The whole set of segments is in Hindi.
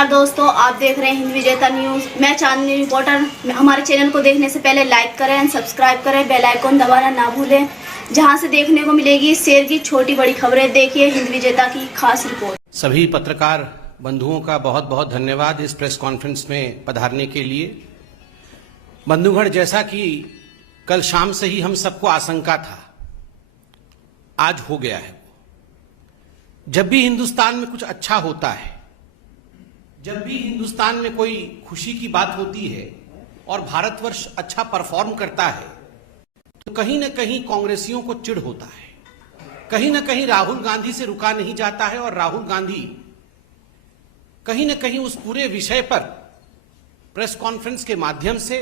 नमस्कार दोस्तों, आप देख रहे हैं हिंद विजेता न्यूज। मैं चांदनी रिपोर्टर। हमारे चैनल को देखने से पहले लाइक करें, सब्सक्राइब करें, बेल आइकन दबाना ना भूलें, जहां से देखने को मिलेगी शेर की छोटी बड़ी खबरें। देखिए हिंद विजेता की खास रिपोर्ट। सभी पत्रकार बंधुओं का बहुत बहुत धन्यवाद इस प्रेस कॉन्फ्रेंस में पधारने के लिए। बंधुगण, जैसा कि कल शाम से ही हम सबको आशंका था, आज हो गया है। जब भी हिंदुस्तान में कुछ अच्छा होता है, जब भी हिंदुस्तान में कोई खुशी की बात होती है और भारतवर्ष अच्छा परफॉर्म करता है, तो कहीं ना कहीं कांग्रेसियों को चिढ़ होता है। कहीं ना कहीं राहुल गांधी से रुका नहीं जाता है और राहुल गांधी कहीं ना कहीं उस पूरे विषय पर प्रेस कॉन्फ्रेंस के माध्यम से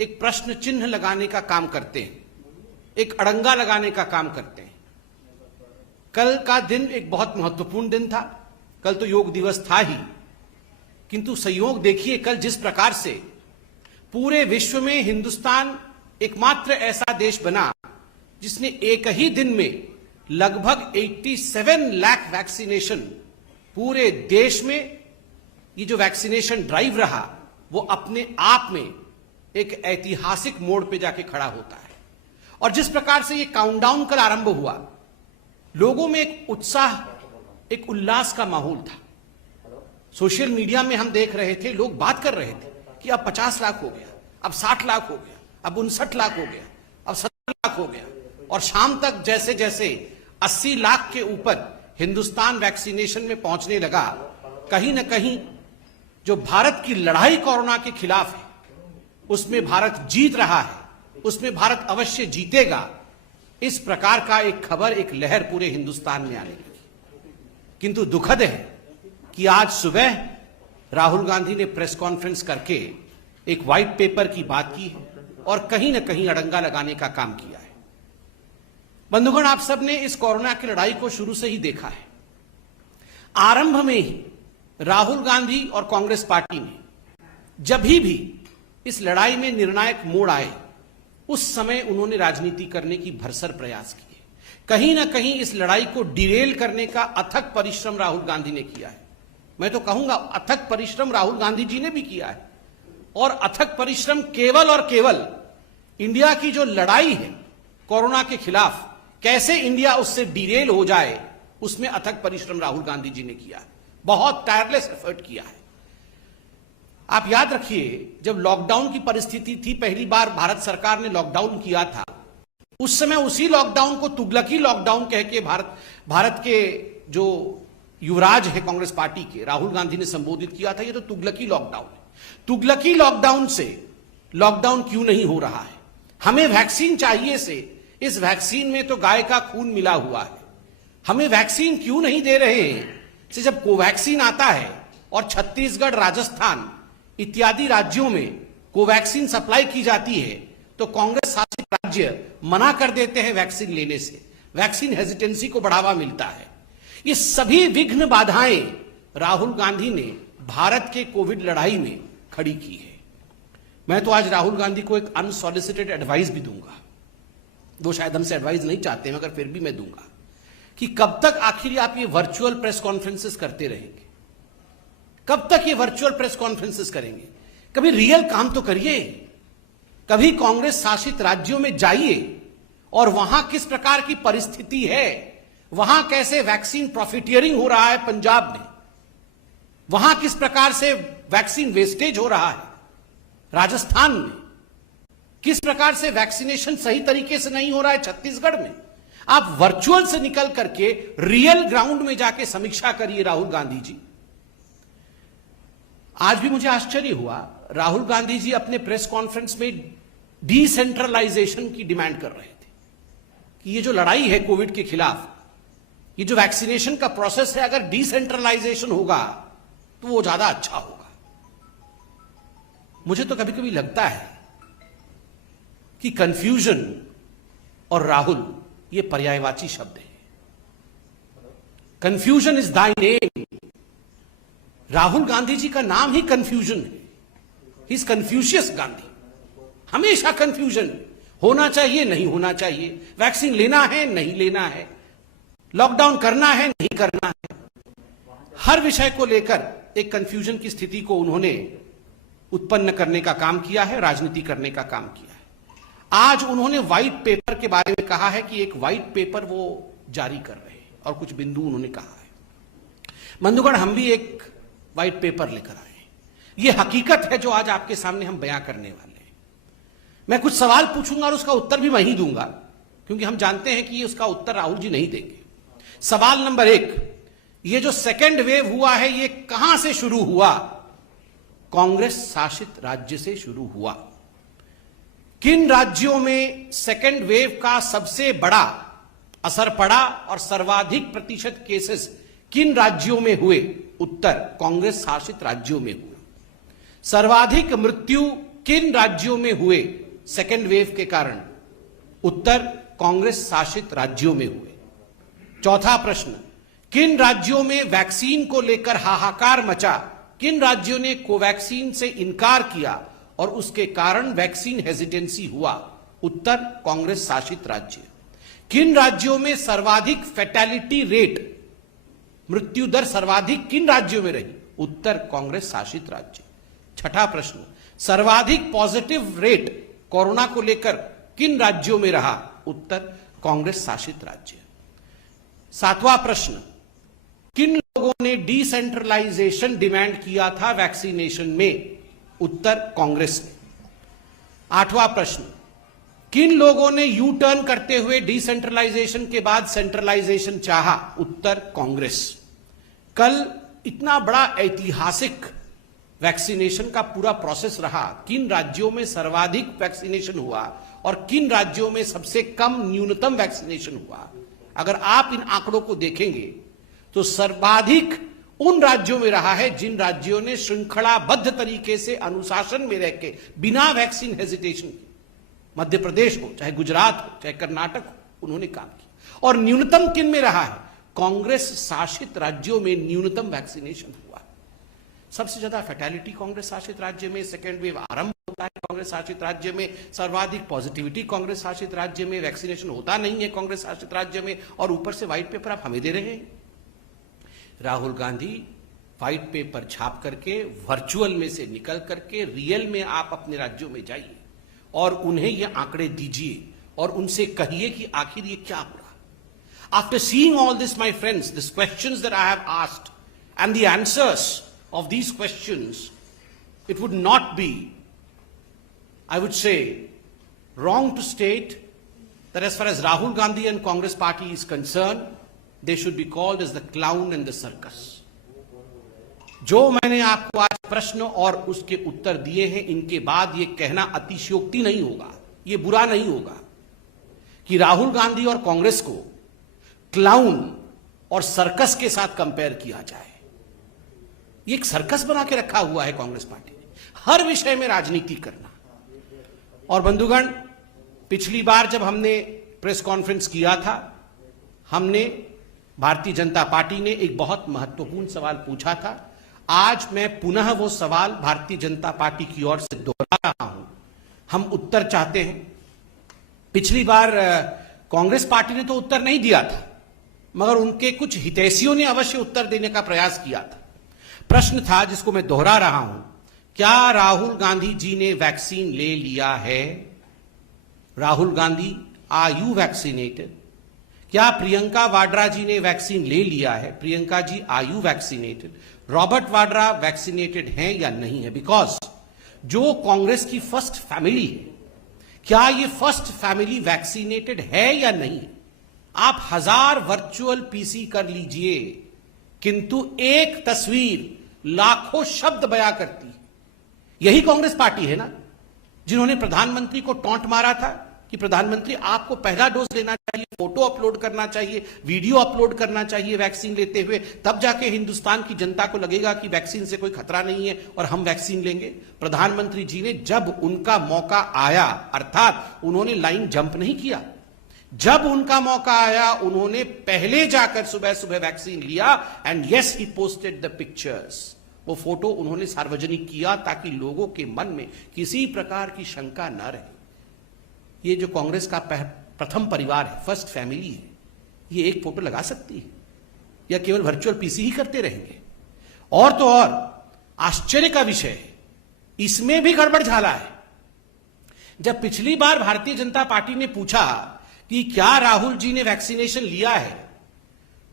एक प्रश्न चिन्ह लगाने का काम करते हैं, एक अड़ंगा लगाने का काम करते हैं। कल का दिन एक बहुत महत्वपूर्ण दिन था। कल तो योग दिवस था ही, किंतु संयोग देखिए कल जिस प्रकार से पूरे विश्व में हिंदुस्तान एकमात्र ऐसा देश बना जिसने एक ही दिन में लगभग 87 लाख वैक्सीनेशन, पूरे देश में ये जो वैक्सीनेशन ड्राइव रहा वो अपने आप में एक ऐतिहासिक मोड़ पे जाके खड़ा होता है। और जिस प्रकार से ये काउंटडाउन कल आरंभ हुआ, लोगों में एक उत्साह, एक उल्लास का माहौल था। सोशल मीडिया में हम देख रहे थे, लोग बात कर रहे थे कि अब 50 लाख हो गया, अब 60 लाख हो गया, अब 59 लाख हो गया, अब 70 लाख हो गया। और शाम तक जैसे जैसे 80 लाख के ऊपर हिंदुस्तान वैक्सीनेशन में पहुंचने लगा, कहीं ना कहीं जो भारत की लड़ाई कोरोना के खिलाफ है उसमें भारत जीत रहा है, उसमें भारत अवश्य जीतेगा, इस प्रकार का एक खबर, एक लहर पूरे हिंदुस्तान में आने लगी। किंतु दुखद है कि आज सुबह राहुल गांधी ने प्रेस कॉन्फ्रेंस करके एक व्हाइट पेपर की बात की है और कहीं ना कहीं अड़ंगा लगाने का काम किया है। बंधुगण, आप सब ने इस कोरोना की लड़ाई को शुरू से ही देखा है। आरंभ में ही राहुल गांधी और कांग्रेस पार्टी ने जब भी इस लड़ाई में निर्णायक मोड़ आए, उस समय उन्होंने राजनीति करने की भरसर प्रयास किए। कहीं ना कहीं इस लड़ाई को डिरेल करने का अथक परिश्रम राहुल गांधी ने किया है। मैं तो कहूंगा अथक परिश्रम राहुल गांधी जी ने भी किया है। और अथक परिश्रम केवल और केवल इंडिया की जो लड़ाई है कोरोना के खिलाफ, कैसे इंडिया उससे डिरेल हो जाए, उसमें अथक परिश्रम राहुल गांधी जी ने किया है। बहुत टायरलेस एफर्ट किया है। आप याद रखिए, जब लॉकडाउन की परिस्थिति थी, पहली बार भारत सरकार ने लॉकडाउन किया था, उस समय उसी लॉकडाउन को तुगलकी लॉकडाउन कह के भारत के जो युवराज है कांग्रेस पार्टी के, राहुल गांधी ने संबोधित किया था, ये तो तुगलकी लॉकडाउन है। तुगलकी लॉकडाउन से लॉकडाउन क्यों नहीं हो रहा है? हमें वैक्सीन चाहिए से इस वैक्सीन में तो गाय का खून मिला हुआ है। हमें वैक्सीन क्यों नहीं दे रहे हैं से जब कोवैक्सीन आता है और छत्तीसगढ़, राजस्थान इत्यादि राज्यों में कोवैक्सीन सप्लाई की जाती है, तो कांग्रेस शासित राज्य मना कर देते हैं वैक्सीन लेने से। वैक्सीन हेजिटेंसी को बढ़ावा मिलता है। ये सभी विघ्न बाधाएं राहुल गांधी ने भारत के कोविड लड़ाई में खड़ी की है। मैं तो आज राहुल गांधी को एक अनसॉलिसिटेड एडवाइस भी दूंगा। वो शायद हमसे एडवाइस नहीं चाहते, मगर फिर भी मैं दूंगा कि कब तक आखिर आप ये वर्चुअल प्रेस कॉन्फ्रेंसेस करते रहेंगे? कब तक ये वर्चुअल प्रेस कॉन्फ्रेंसेस करेंगे? कभी रियल काम तो करिए। कभी कांग्रेस शासित राज्यों में जाइए और वहां किस प्रकार की परिस्थिति है, वहां कैसे वैक्सीन प्रॉफिटियरिंग हो रहा है पंजाब में, वहां किस प्रकार से वैक्सीन वेस्टेज हो रहा है राजस्थान में, किस प्रकार से वैक्सीनेशन सही तरीके से नहीं हो रहा है छत्तीसगढ़ में। आप वर्चुअल से निकल करके रियल ग्राउंड में जाके समीक्षा करिए राहुल गांधी जी। आज भी मुझे आश्चर्य हुआ, राहुल गांधी जी अपने प्रेस कॉन्फ्रेंस में डिसेंट्रलाइजेशन की डिमांड कर रहे थे कि ये जो लड़ाई है कोविड के खिलाफ, ये जो वैक्सीनेशन का प्रोसेस है, अगर डिसेंट्रलाइजेशन होगा तो वो ज्यादा अच्छा होगा। मुझे तो कभी कभी लगता है कि कंफ्यूजन और राहुल ये पर्यायवाची शब्द है। Confusion is thy name. Rahul Gandhi ji का नाम ही कंफ्यूजन है। He is Confucius Gandhi. हमेशा कंफ्यूजन, होना चाहिए नहीं होना चाहिए, वैक्सीन लेना है नहीं लेना है, लॉकडाउन करना है नहीं करना है, हर विषय को लेकर एक कंफ्यूजन की स्थिति को उन्होंने उत्पन्न करने का काम किया है, राजनीति करने का काम किया है। आज उन्होंने व्हाइट पेपर के बारे में कहा है कि एक व्हाइट पेपर वो जारी कर रहे हैं और कुछ बिंदु उन्होंने कहा है। बंधुगण, हम भी एक व्हाइट पेपर लेकर आए हैं। ये हकीकत है जो आज आपके सामने हम बयां करने वाले हैं। मैं कुछ सवाल पूछूंगा और उसका उत्तर भी मैं ही दूंगा, क्योंकि हम जानते हैं कि ये उसका उत्तर राहुल जी नहीं देंगे। सवाल नंबर 1, ये जो सेकेंड वेव हुआ है ये कहां से शुरू हुआ? कांग्रेस शासित राज्य से शुरू हुआ। किन राज्यों में सेकेंड वेव का सबसे बड़ा असर पड़ा और सर्वाधिक प्रतिशत केसेस किन राज्यों में हुए? उत्तर, कांग्रेस शासित राज्यों में हुए। सर्वाधिक मृत्यु किन राज्यों में हुए सेकेंड वेव के कारण? उत्तर, कांग्रेस शासित राज्यों में हुए। चौथा प्रश्न, किन राज्यों में वैक्सीन को लेकर हाहाकार मचा? किन राज्यों ने कोवैक्सीन से इनकार किया और उसके कारण वैक्सीन हेजिटेंसी हुआ? उत्तर, कांग्रेस शासित राज्य। किन राज्यों में सर्वाधिक फैटेलिटी रेट, मृत्यु दर सर्वाधिक किन राज्यों में रही? उत्तर, कांग्रेस शासित राज्य। छठा प्रश्न, सर्वाधिक पॉजिटिव रेट कोरोना को लेकर किन राज्यों में रहा? उत्तर, कांग्रेस शासित राज्य। सातवां प्रश्न, किन लोगों ने डिसेंट्रलाइजेशन डिमांड किया था वैक्सीनेशन में? उत्तर, कांग्रेस ने। आठवां प्रश्न, किन लोगों ने यू टर्न करते हुए डिसेंट्रलाइजेशन के बाद सेंट्रलाइजेशन चाहा? उत्तर, कांग्रेस। कल इतना बड़ा ऐतिहासिक वैक्सीनेशन का पूरा प्रोसेस रहा। किन राज्यों में सर्वाधिक वैक्सीनेशन हुआ और किन राज्यों में सबसे कम न्यूनतम वैक्सीनेशन हुआ? अगर आप इन आंकड़ों को देखेंगे तो सर्वाधिक उन राज्यों में रहा है जिन राज्यों ने श्रृंखलाबद्ध तरीके से अनुशासन में रहकर बिना वैक्सीन हेजिटेशन के, मध्य प्रदेश हो, चाहे गुजरात हो, चाहे कर्नाटक हो, उन्होंने काम किया। और न्यूनतम किन में रहा है? कांग्रेस शासित राज्यों में न्यूनतम वैक्सीनेशन हुआ। सबसे ज्यादा फैटेलिटी कांग्रेस शासित राज्य में, सेकेंड वेव आरंभ होता है कांग्रेस शासित राज्य में, सर्वाधिक पॉजिटिविटी कांग्रेस शासित राज्य में, वैक्सीनेशन होता नहीं है कांग्रेस शासित राज्य में, और ऊपर से व्हाइट पेपर आप हमें दे रहे हैं। राहुल गांधी व्हाइट पेपर छाप करके, वर्चुअल में से निकल करके रियल में आप अपने राज्यों में जाइए और उन्हें ये आंकड़े दीजिए और उनसे कहिए कि आखिर ये क्या हो रहा। After seeing all this my friends, this questions that I have asked and the answers of these questions, it would not be, I would say, wrong to state that as far as Rahul Gandhi and Congress party is concerned, they should be called as the clown and the circus. जो मैंने आपको आज प्रश्न और उसके उत्तर दिए हैं, इनके बाद ये कहना अतिशयोक्ति नहीं होगा, ये बुरा नहीं होगा कि राहुल गांधी और कांग्रेस को क्लाउन और सर्कस के साथ कंपेयर किया जाए। ये एक सर्कस बना के रखा हुआ है कांग्रेस पार्टी ने, हर विषय में राजनीति करना। और बंधुगण, पिछली बार जब हमने प्रेस कॉन्फ्रेंस किया था, हमने भारतीय जनता पार्टी ने एक बहुत महत्वपूर्ण सवाल पूछा था। आज मैं पुनः वो सवाल भारतीय जनता पार्टी की ओर से दोहरा रहा हूं। हम उत्तर चाहते हैं। पिछली बार कांग्रेस पार्टी ने तो उत्तर नहीं दिया था, मगर उनके कुछ हितैषियों ने अवश्य उत्तर देने का प्रयास किया था। प्रश्न था जिसको मैं दोहरा रहा हूं, क्या राहुल गांधी जी ने वैक्सीन ले लिया है? Rahul Gandhi, are you vaccinated? क्या प्रियंका वाड्रा जी ने वैक्सीन ले लिया है? Priyanka ji, are you vaccinated? Robert Vadra vaccinated हैं या नहीं है? बिकॉज जो कांग्रेस की फर्स्ट फैमिली है, क्या ये फर्स्ट फैमिली वैक्सीनेटेड है या नहीं? आप 1000 वर्चुअल पीसी कर लीजिए, किंतु एक तस्वीर लाखों शब्द बयां करती है। यही कांग्रेस पार्टी है ना जिन्होंने प्रधानमंत्री को टॉन्ट मारा था कि प्रधानमंत्री आपको पहला डोज लेना चाहिए, फोटो अपलोड करना चाहिए, वीडियो अपलोड करना चाहिए वैक्सीन लेते हुए, तब जाके हिंदुस्तान की जनता को लगेगा कि वैक्सीन से कोई खतरा नहीं है और हम वैक्सीन लेंगे। प्रधानमंत्री जी ने जब उनका मौका आया, अर्थात उन्होंने लाइन जंप नहीं किया, जब उनका मौका आया उन्होंने पहले जाकर सुबह सुबह वैक्सीन लिया and yes he posted the pictures. वो फोटो उन्होंने सार्वजनिक किया ताकि लोगों के मन में किसी प्रकार की शंका न रहे। ये जो कांग्रेस का प्रथम परिवार है, फर्स्ट फैमिली है, ये एक फोटो लगा सकती है या केवल वर्चुअल पीसी ही करते रहेंगे? और तो और आश्चर्य का विषय है, इसमें भी गड़बड़ झाला है। जब पिछली बार भारतीय जनता पार्टी ने पूछा कि क्या राहुल जी ने वैक्सीनेशन लिया है,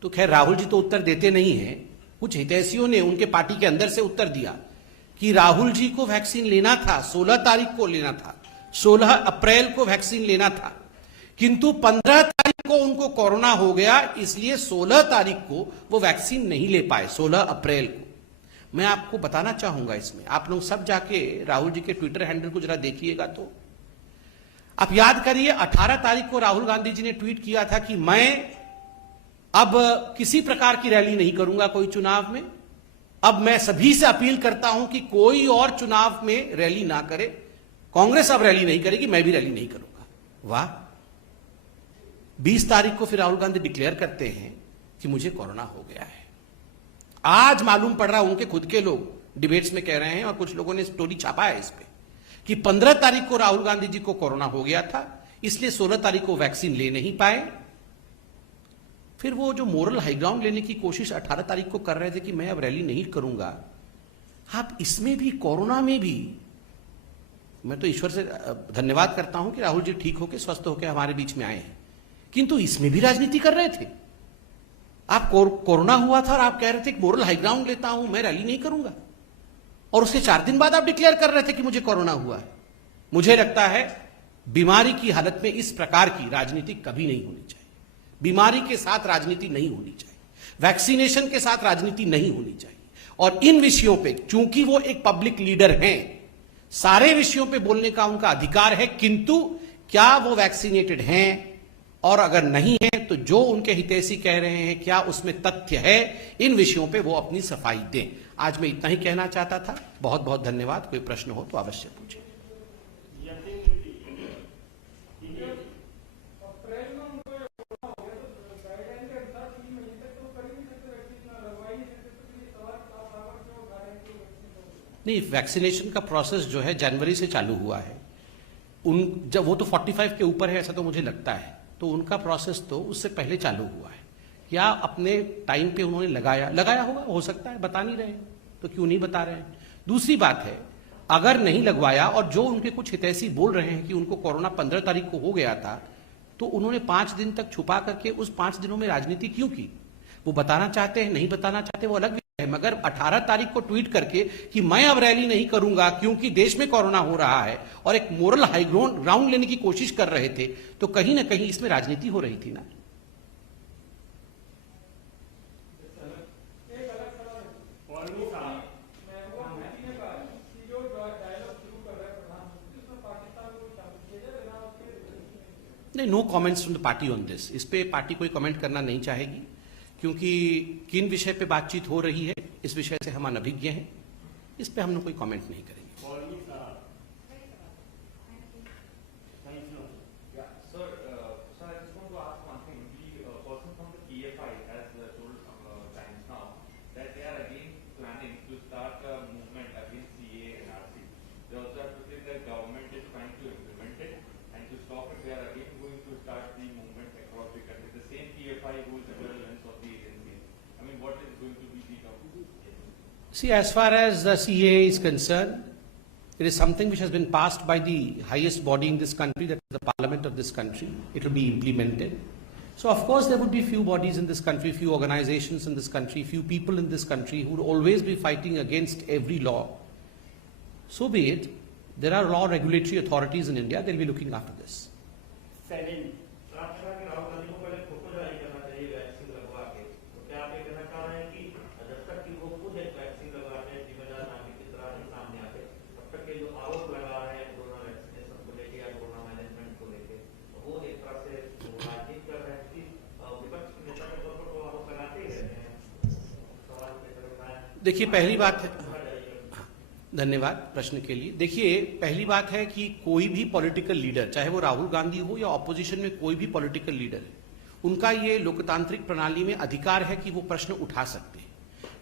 तो खैर राहुल जी तो उत्तर देते नहीं हैं, कुछ हितैषियों ने उनके पार्टी के अंदर से उत्तर दिया कि राहुल जी को वैक्सीन लेना था, 16 तारीख को लेना था, 16 अप्रैल को वैक्सीन लेना था, किंतु 15 तारीख को उनको कोरोना हो गया, इसलिए 16 तारीख को वो वैक्सीन नहीं ले पाए, 16 अप्रैल को। मैं आपको बताना चाहूंगा, इसमें आप लोग सब जाके राहुल जी के ट्विटर हैंडल को जरा देखिएगा। तो आप याद करिए, 18 तारीख को राहुल गांधी जी ने ट्वीट किया था कि मैं अब किसी प्रकार की रैली नहीं करूंगा कोई चुनाव में, अब मैं सभी से अपील करता हूं कि कोई और चुनाव में रैली ना करे, कांग्रेस अब रैली नहीं करेगी, मैं भी रैली नहीं करूंगा। वाह। 20 तारीख को फिर राहुल गांधी डिक्लेयर करते हैं कि मुझे कोरोना हो गया है। आज मालूम पड़ रहा, उनके खुद के लोग डिबेट्स में कह रहे हैं और कुछ लोगों ने स्टोरी छापा है इस पे कि 15 तारीख को राहुल गांधी जी को कोरोना हो गया था, इसलिए 16 तारीख को वैक्सीन ले नहीं पाए। फिर वो जो मोरल हाई ग्राउंड लेने की कोशिश 18 तारीख को कर रहे थे कि मैं अब रैली नहीं करूंगा, आप इसमें भी, कोरोना में भी, मैं तो ईश्वर से धन्यवाद करता हूं कि राहुल जी ठीक होकर स्वस्थ होकर हमारे बीच में आए हैं, किंतु इसमें भी राजनीति कर रहे थे। आप कोरोना हुआ था और आप कह रहे थे कि मोरल हाई ग्राउंड लेता हूं, मैं रैली नहीं करूंगा, और उसके 4 दिन बाद आप डिक्लेयर कर रहे थे कि मुझे कोरोना हुआ है। मुझे लगता है बीमारी की हालत में इस प्रकार की राजनीति कभी नहीं होनी चाहिए। बीमारी के साथ राजनीति नहीं होनी चाहिए, वैक्सीनेशन के साथ राजनीति नहीं होनी चाहिए। और इन विषयों पे, चूंकि वो एक पब्लिक लीडर हैं, सारे विषयों पे बोलने का उनका अधिकार है, किंतु क्या वो वैक्सीनेटेड हैं, और अगर नहीं है तो जो उनके हितैषी कह रहे हैं क्या उसमें तथ्य है, इन विषयों पे वो अपनी सफाई दें। आज मैं इतना ही कहना चाहता था। बहुत बहुत धन्यवाद। कोई प्रश्न हो तो अवश्य पूछें। नहीं, वैक्सीनेशन का प्रोसेस जो है जनवरी से चालू हुआ है। जब वो तो 45 के ऊपर है ऐसा तो मुझे लगता है, तो उनका प्रोसेस तो उससे पहले चालू हुआ है। क्या अपने टाइम पे उन्होंने लगाया होगा, हो सकता है, बता नहीं रहे हैं तो क्यों नहीं बता रहे हैं। दूसरी बात है, अगर नहीं लगवाया और जो उनके कुछ हितैषी बोल रहे हैं कि उनको कोरोना 15 तारीख को हो गया था, तो उन्होंने 5 दिन तक छुपा करके उस 5 दिनों में राजनीति क्यों की? वो बताना चाहते हैं, नहीं बताना चाहते, वो अलग विषय है। मगर 18 तारीख को ट्वीट करके कि मैं अब रैली नहीं करूंगा क्योंकि देश में कोरोना हो रहा है, और एक मोरल हाई ग्राउंड लेने की कोशिश कर रहे थे, तो कहीं ना कहीं इसमें राजनीति हो रही थी ना। नहीं, no comments from the party on this. इस पे पार्टी कोई कमेंट करना नहीं चाहेगी, क्योंकि किन विषय पे बातचीत हो रही है इस विषय से हम अनभिज्ञ हैं। इस पे हम लोग कोई कमेंट नहीं करेंगे। See, as far as the CAA is concerned, it is something which has been passed by the highest body in this country, that is the parliament of this country. It will be implemented. So, of course, there would be few bodies in this country, few organizations in this country, few people in this country who would always be fighting against every law. So be it. There are law regulatory authorities in India, they will be looking after this. देखिए, पहली बात है, धन्यवाद प्रश्न के लिए। देखिए, पहली बात है कि कोई भी पॉलिटिकल लीडर, चाहे वो राहुल गांधी हो या ऑपोजिशन में कोई भी पॉलिटिकल लीडर है, उनका ये लोकतांत्रिक प्रणाली में अधिकार है कि वो प्रश्न उठा सकते हैं,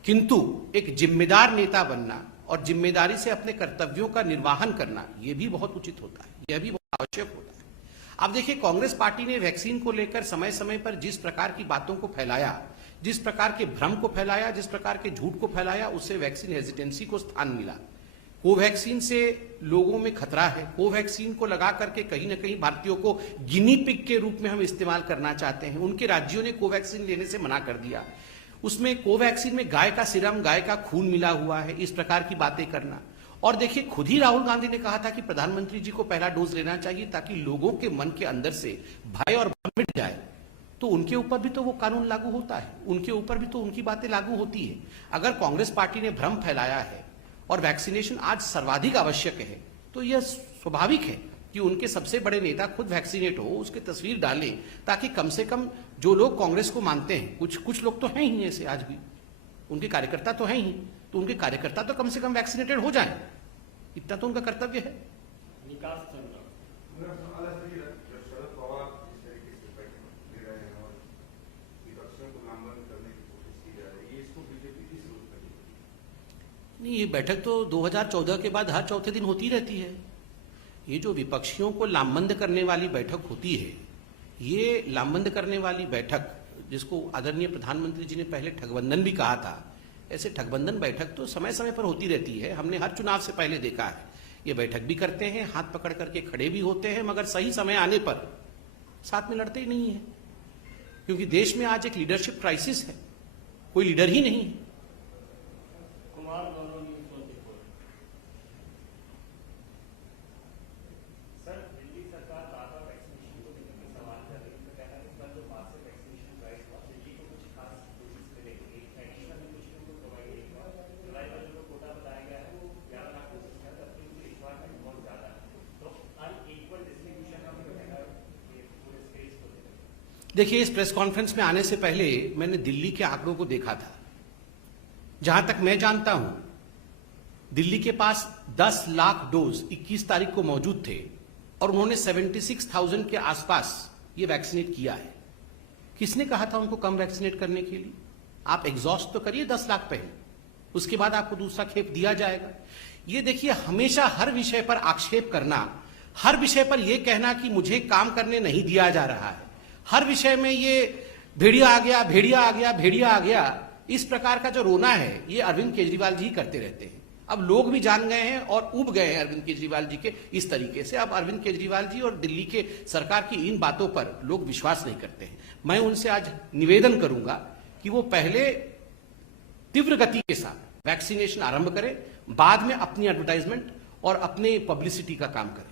किंतु एक जिम्मेदार नेता बनना और जिम्मेदारी से अपने कर्तव्यों का निर्वहन करना, यह भी बहुत उचित होता है, यह भी बहुत आवश्यक होता है। अब देखिए, कांग्रेस पार्टी ने वैक्सीन को लेकर समय समय पर जिस प्रकार की बातों को फैलाया, जिस प्रकार के भ्रम को फैलाया, जिस प्रकार के झूठ को फैलाया, उससे वैक्सीन हेजिटेंसी को स्थान मिला। कोवैक्सीन से लोगों में खतरा है। कोवैक्सीन को लगा करके कहीं ना कहीं भारतीयों को गिनी पिग के रूप में हम इस्तेमाल करना चाहते हैं। उनके राज्यों ने कोवैक्सीन लेने से मना कर दिया। उसमें कोवैक्सीन में गाय का सीरम, गाय का खून मिला हुआ है, इस प्रकार की बातें करना। और देखिए, खुद ही राहुल गांधी ने कहा था कि प्रधानमंत्री जी को पहला डोज लेना चाहिए ताकि लोगों के मन के अंदर से भय और भ्रम मिट जाए। तो उनके ऊपर भी तो वो कानून लागू होता है, उनके ऊपर भी तो उनकी बातें लागू होती है। अगर कांग्रेस पार्टी ने भ्रम फैलाया है और वैक्सीनेशन आज सर्वाधिक आवश्यक है, तो यह स्वाभाविक है कि उनके सबसे बड़े नेता खुद वैक्सीनेट हो, उसकी तस्वीर डालें, ताकि कम से कम जो लोग कांग्रेस को मानते हैं, कुछ लोग तो हैं ही ऐसे, आज भी उनके कार्यकर्ता तो हैं ही, तो उनके कार्यकर्ता तो कम से कम वैक्सीनेटेड हो जाएं, इतना तो उनका कर्तव्य है। नहीं, ये बैठक तो 2014 के बाद हर चौथे दिन होती रहती है। ये जो विपक्षियों को लामबंद करने वाली बैठक होती है, ये लामबंद करने वाली बैठक, जिसको आदरणीय प्रधानमंत्री जी ने पहले ठगबंधन भी कहा था, ऐसे ठगबंधन बैठक तो समय समय पर होती रहती है। हमने हर चुनाव से पहले देखा है, ये बैठक भी करते हैं, हाथ पकड़ करके खड़े भी होते हैं, मगर सही समय आने पर साथ में लड़ते ही नहीं है। क्योंकि देश में आज एक लीडरशिप क्राइसिस है, कोई लीडर ही नहीं है। देखिए, इस प्रेस कॉन्फ्रेंस में आने से पहले मैंने दिल्ली के आंकड़ों को देखा था। जहां तक मैं जानता हूं, दिल्ली के पास 10 लाख डोज 21 तारीख को मौजूद थे और उन्होंने 76,000 के आसपास ये वैक्सीनेट किया है। किसने कहा था उनको कम वैक्सीनेट करने के लिए? आप एग्जॉस्ट तो करिए 10 लाख पहले, उसके बाद आपको दूसरा खेप दिया जाएगा। ये देखिए, हमेशा हर विषय पर आक्षेप करना, हर विषय पर यह कहना कि मुझे काम करने नहीं दिया जा रहा है, हर विषय में ये भेड़िया आ गया, भेड़िया आ गया, भेड़िया आ गया, इस प्रकार का जो रोना है, ये अरविंद केजरीवाल जी करते रहते हैं। अब लोग भी जान गए हैं और ऊब गए हैं अरविंद केजरीवाल जी के इस तरीके से। अब अरविंद केजरीवाल जी और दिल्ली के सरकार की इन बातों पर लोग विश्वास नहीं करते हैं। मैं उनसे आज निवेदन करूंगा कि वो पहले तीव्र गति के साथ वैक्सीनेशन आरंभ करें, बाद में अपनी एडवर्टाइजमेंट और अपने पब्लिसिटी का काम करें।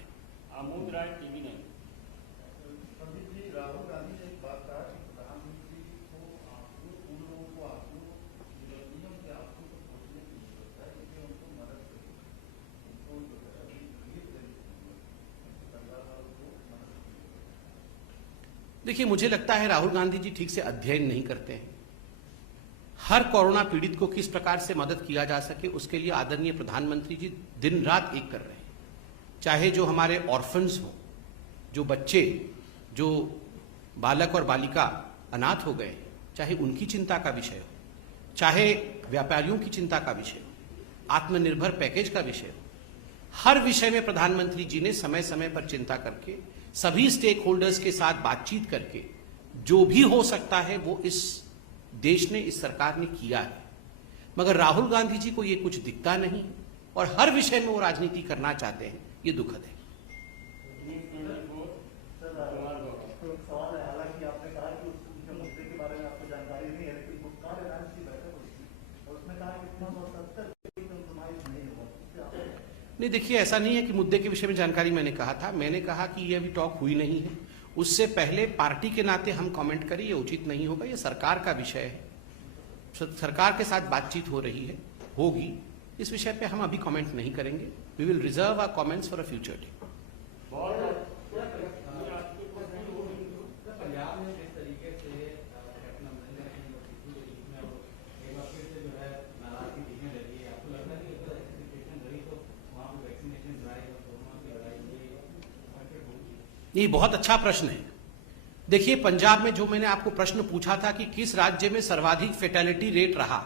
देखिए, मुझे लगता है राहुल गांधी जी ठीक से अध्ययन नहीं करते हैं। हर कोरोना पीड़ित को किस प्रकार से मदद किया जा सके, उसके लिए आदरणीय प्रधानमंत्री जी दिन रात एक कर रहे हैं। चाहे जो हमारे ऑर्फन्स हो, जो बच्चे, जो बालक और बालिका अनाथ हो गए, चाहे उनकी चिंता का विषय हो, चाहे व्यापारियों की चिंता का विषय हो, आत्मनिर्भर पैकेज का विषय हो, हर विषय में प्रधानमंत्री जी ने समय समय पर चिंता करके, सभी स्टेक होल्डर्स के साथ बातचीत करके जो भी हो सकता है वो इस देश ने, इस सरकार ने किया है। मगर राहुल गांधी जी को ये कुछ दिखता नहीं और हर विषय में वो राजनीति करना चाहते हैं, ये दुखद है। सवाल है, हालांकि आपने कहा कि उस मुद्दे के बारे में आपको जानकारी नहीं है, लेकिन मुस्कान ईरानी की बैठक हुई थी और उसमें कहा कि 170 कॉम्प्रोमाइज नहीं होगा। नहीं, देखिए, ऐसा नहीं है कि मुद्दे के विषय में जानकारी मैंने कहा था। मैंने कहा कि ये अभी टॉक हुई नहीं है, उससे पहले पार्टी के नाते हम कमेंट करें, ये उचित नहीं होगा। ये सरकार का विषय है, सरकार के साथ बातचीत हो रही है, होगी, इस विषय पे हम अभी कमेंट नहीं करेंगे। We will reserve our comments for a future day. ये बहुत अच्छा प्रश्न है। देखिए, पंजाब में जो मैंने आपको प्रश्न पूछा था कि किस राज्य में सर्वाधिक फेटेलिटी रेट रहा,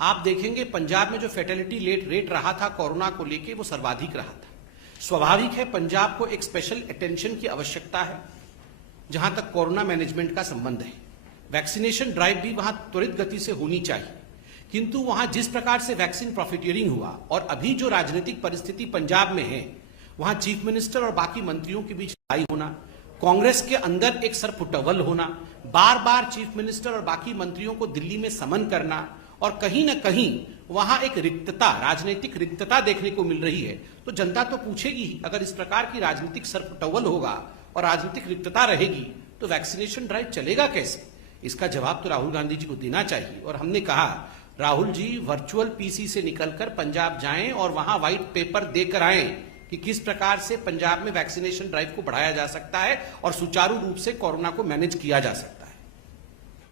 आप देखेंगे पंजाब में जो फेटेलिटी रेट रहा था कोरोना को लेके, वो सर्वाधिक रहा था। स्वाभाविक है, पंजाब को एक स्पेशल अटेंशन की आवश्यकता है जहां तक कोरोना मैनेजमेंट का संबंध है। वैक्सीनेशन ड्राइव भी वहां त्वरित गति से होनी चाहिए, किंतु वहां जिस प्रकार से वैक्सीन प्रॉफिटियरिंग हुआ और अभी जो राजनीतिक परिस्थिति पंजाब में है, वहां चीफ मिनिस्टर और बाकी मंत्रियों के बीच लड़ाई होना, कांग्रेस के अंदर एक सरपुटवल होना, बार बार चीफ मिनिस्टर और बाकी मंत्रियों को दिल्ली में समन करना, और कहीं ना कहीं वहां एक रिक्तता, राजनीतिक रिक्तता देखने को मिल रही है। तो जनता तो पूछेगी ही, अगर इस प्रकार की राजनीतिक सरपुटवल होगा और राजनीतिक रिक्तता रहेगी तो वैक्सीनेशन ड्राइव चलेगा कैसे? इसका जवाब तो राहुल गांधी जी को देना चाहिए। और हमने कहा, राहुल जी वर्चुअल पीसी से निकलकर पंजाब जाएं और वहां व्हाइट पेपर देकर आएं कि किस प्रकार से पंजाब में वैक्सीनेशन ड्राइव को बढ़ाया जा सकता है और सुचारू रूप से कोरोना को मैनेज किया जा सकता है।